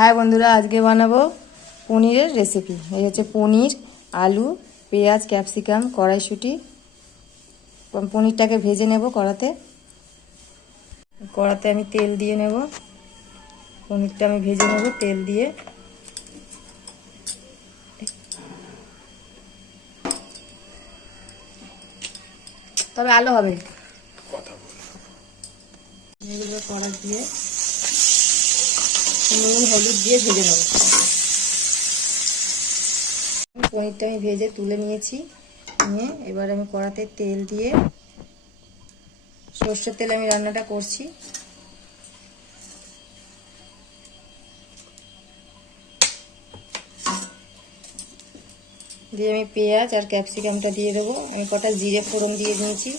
हाय बंधुरा आज के बनाबो पनीर रेसिपि। ये हच्छे पनीर आलू पेঁয়াজ ক্যাপসিকাম কড়াইশুঁটি। पनीरटाके भेजे नेब कड़ाते আমি तेल दिए नेब। पनीरटा আমি भेजे नेब तेल दिए। तबे आलो हबे कड़ा दिए নুন হলুদ দিয়ে ভেজে নেব। পনিরটা আমি ভেজে তুলে নিয়েছি। নিয়ে এবার আমি কড়াতে তেল দিয়ে সরষের তেলে আমি রান্নাটা করছি। দিয়ে আমি পেঁয়াজ আর ক্যাপসিকামটা দিয়ে দেবো। আমি কটা জিরে ফোড়ন দিয়ে দিয়েছি।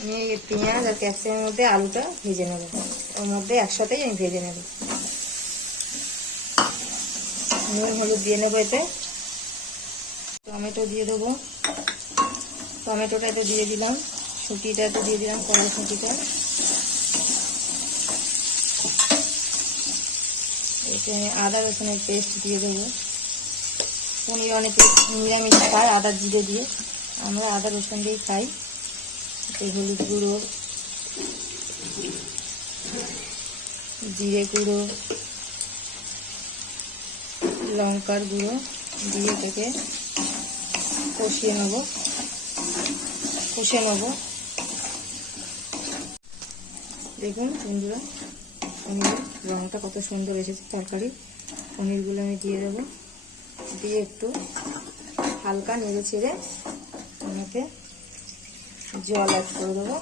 আমি এই পেঁয়াজ আর ক্যাপসিকামের মধ্যে আলুটা ভেজে নেব। ওর মধ্যে একসাথেই আমি ভেজে নেব। নুন হলুদ দিয়ে নেবো। এতে টমেটো দিয়ে দেবো। টমেটোটা এতে দিয়ে দিলাম। শুঁটিটা এতে দিয়ে দিলাম, কড়াইশুঁটিটা। এতে আমি আদা রসুনের পেস্ট দিয়ে দেবো। পনির অনেকে নিরামিষ খায় আদা জিরে দিয়ে, আমরা আদা রসুন দিয়েই খাই। হলুদ গুঁড়ো, জিরে গুঁড়ো, লঙ্কার গুঁড়ো দিয়ে এটাকে কষিয়ে নেব। দেখুন বন্ধুরা পনিরের রঙটা কত সুন্দর এসেছে। তরকারি পনিরগুলো আমি দিয়ে দেবো। দিয়ে একটু হালকা নেড়ে চেড়ে আমাকে জল অ্যাড করে দেবো।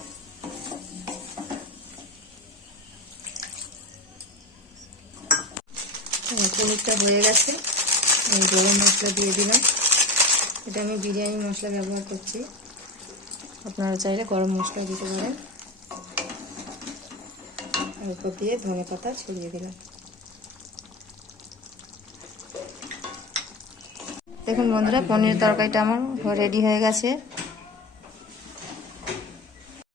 পনিরটা হয়ে গেছে। আমি গরম মশলা দিয়ে দিলাম। এটা আমি বিরিয়ানি মশলা ব্যবহার করছি, আপনারা চাইলে গরম মশলা দিতে পারেন। উপর দিয়ে ধনে পাতা ছড়িয়ে দিলাম। দেখুন বন্ধুরা পনির তরকারিটা আমার রেডি হয়ে গেছে।